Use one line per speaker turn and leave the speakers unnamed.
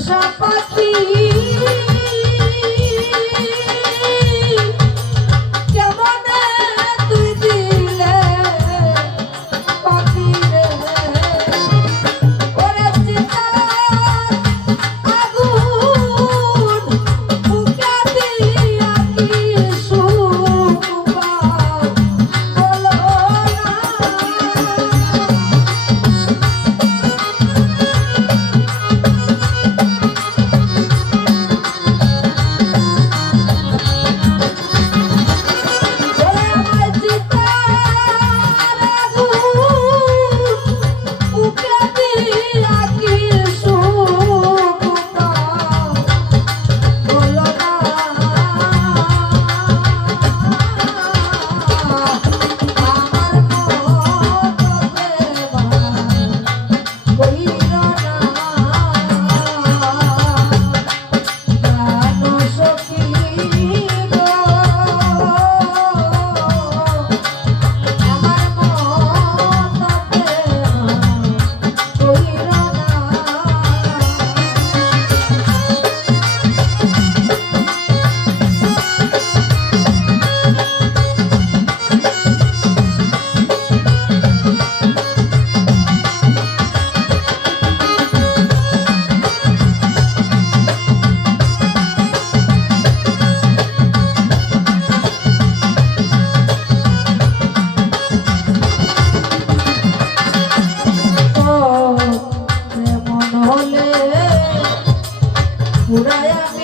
পোষা tu 乌拉呀